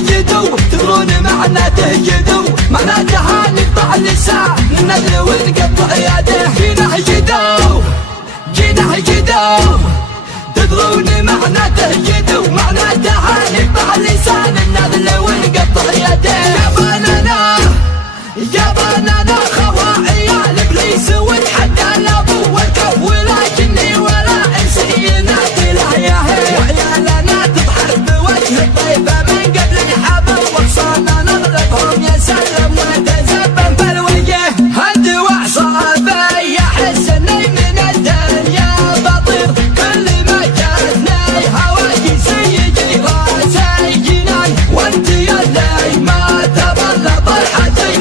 تهجدوا تدرون معنى تهجدوا معناتها نقطع اللسان النذل ونقطع يده جينا هجدوا جينا هجدوا تدرون معنى تهجدوا معناتها نقطع اللسان النذل ونقطع يده يا بنانا خواعي الابليس ونحدى الابو والكف ولكني ولا انسي نادي العياه وعيالنا تضحك بوجه الطيبه من قبل الحبل وصلنا نضربهم يا سلم ونتزبن في الوجه هالدواء صعبه احس اني من الدنيا بطير كل ما جاتني هواجس يجي راسي جنان وانت يا اللي ما تبلى طلحتي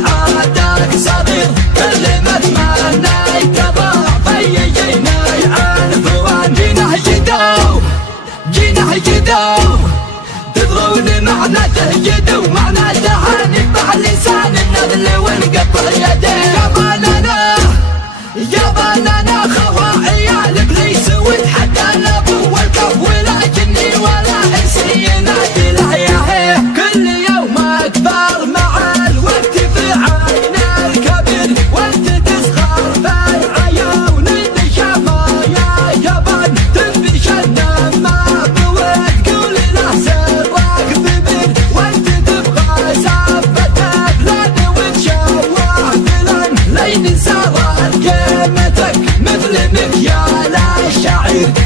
صغير كل ما تمنيت ضعفي يجيني عنفوان جينا هجدوا جينا هجدوا تدرون معنى تهجدوا معناتها نقطع اللسان النذل ونقطع يده يا بنانا خواعي الابليس ونتحدى الابو والكف ولكني ولا انسي نادي العياه كل يوم اكبر مع الوقت في عيني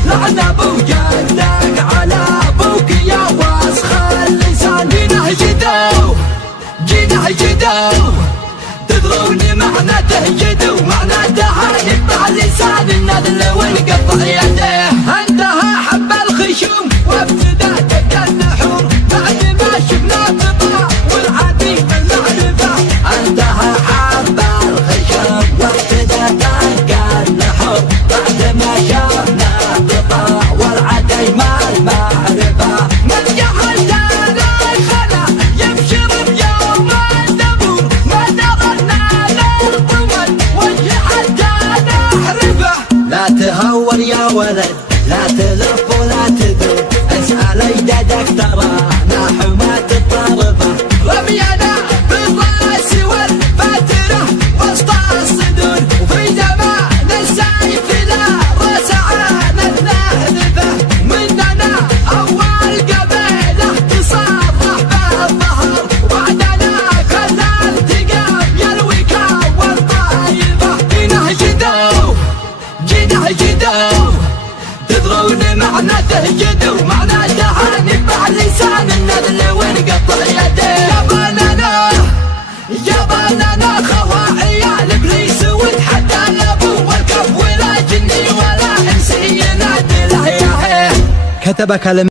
لعن ابو جدك على ابوك يا وسخ اللسان جينا هجدوا جينا هجدوا تدرون معنى تهجدوا معناتها نقطع اللسان النذل ونقطع يده انتهى حب الخشوم وابتدى تبدا النحور بعد ما شفنا قطع والعادي المعرفه انتهى حب الخشوم وابتدى تبدا النحور بعد ما شفنا ما المعرفة من جهل دار الخلا يبشر بيوم الدبور ما دخلنا للطول وجه حتى نحرفه لا تهور يا ولد لا تلف ولا تدور اسأل اجدادك ترانا حماة الطرفة رمينا بالراس والفترة وسط الصدور وفي زمان السيف لا رسعان النهذفة تدرون معنى تهجدوا معناتها نقطع اللسان النذل ونقطع يده يا بنانا خواعي الابليس ونتحدى الابو والكف ولكني ولا انسي نادي العياه كتب كلمة